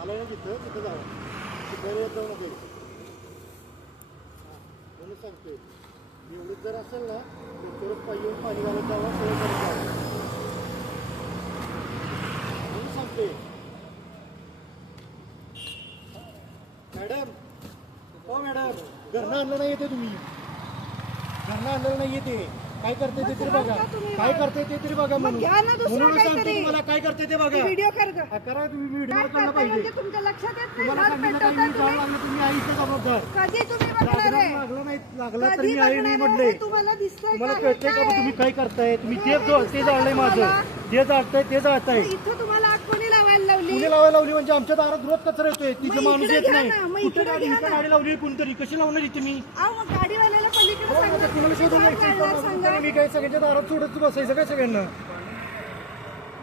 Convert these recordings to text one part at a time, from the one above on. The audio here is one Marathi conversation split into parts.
आला ना तिथं तिथं जाऊ तिथं येत जाऊ नको म्हणून सांगतोय एवढंच जर असेल ना तर पाहिजे पाणी घालत जावं सगळं करत जावं म्हणून सांगतोय. मॅडम हो मॅडम घरनं आणलं नाही येते तुम्ही घरनं आणलं नाही येते काय करते ते तरी बघा काय करते ते तरी बघा म्हणून सांगतो तुम्हाला काय करते ते बघा व्हिडिओ करा तुम्ही व्हिडिओ काढला पाहिजे तुमच्या लक्षात येत तुम्हाला सांगितलं काही मी जाऊ लागलं तुम्ही आईचं जबाबदार कधी तुम्ही बघणार आहे लागलं नाही लागलं तर मी आई नाही म्हटले तुम्हाला दिसतंय तुम्हाला कळतंय का तुम्ही काय करताय तुम्ही ते जाळलंय माझं जे जाळतंय ते जाळताय इथं तुम्हाला आग कोणी लावायला लावली कुणी लावायला लावली म्हणजे आमच्या दारात रोज कचरा येतोय तिथं मग माणूस इकडे येत घ्या नाही ना, मग कुठे इकडे घ्या ना. गाडी लावली कोणतरी कशी लावणार इथे मी अहो मग गाडीवाल्याला पलीकडे हो, सांगा. आता कुणाला शोधून काय यायचं करणार सांगा. मी काय सगळ्यांच्या दारात सोडत बसायचं काय सगळ्यांना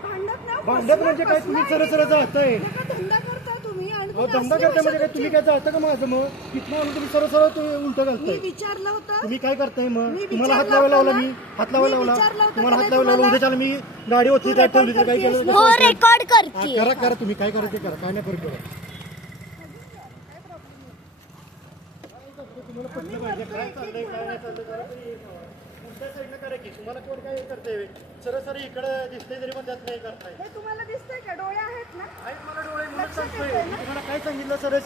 भांडत नाही, भांडत म्हणजे काय तुम्ही सरळ सरळ जाताय नका धंदा करता तुम्ही आणि अहो तुम्ही धंदा असली करताय म्हणजे काय भाषा तुम्ही काय जाता का माझं मग तिथनं आणून तुम्ही सरळ सरळ उलट मी घालताय विचारलं होतं तुम्ही काय करताय मग मी तुम्हाला हात विचारलं लावायला लावला होतं मी ना. हात लावायला मी लावला विचारलं होतं तुम्हाला का हात नाही लावायला लावला तुम्हाला? उद्या मी गाडी होती तू काय रेकॉर्ड ठेवली तर काय केलं करतेस हो रेकॉर्ड हा, करते करा करा तुम्ही काय करायचं करा काय नाही फरक पडत तुम्हाला पटलं पाहिजे काय चाललंय काय नाही चाललंय जरा तरी कोणत्या साईडनं करा की तुम्हाला कोण काय करतंय सरळ सरळ इकडं दिसतंय तरी पण त्यात नाही करताय हे तुम्हाला दिसतंय का डोळे आहेत ना आई मला डोळे म्हणून सांगतोय मी तुम्हाला काय सांगितलं सरळ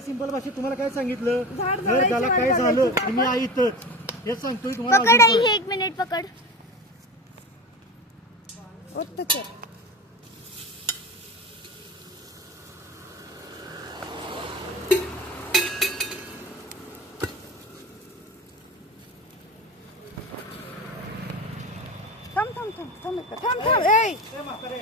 सिंपल भाषेत तुम्हाला काय सांगितलं झाड जर जळायची त्याला वाट काय झालं बघायची. तर मी आई इथंच हेच सांगतोय तुम्हाला पकड अजून आई पण. हे 1 मिनिट पकड उत्तच थांब थांब थांब थांब थांब थांब ए ए, म्हातारे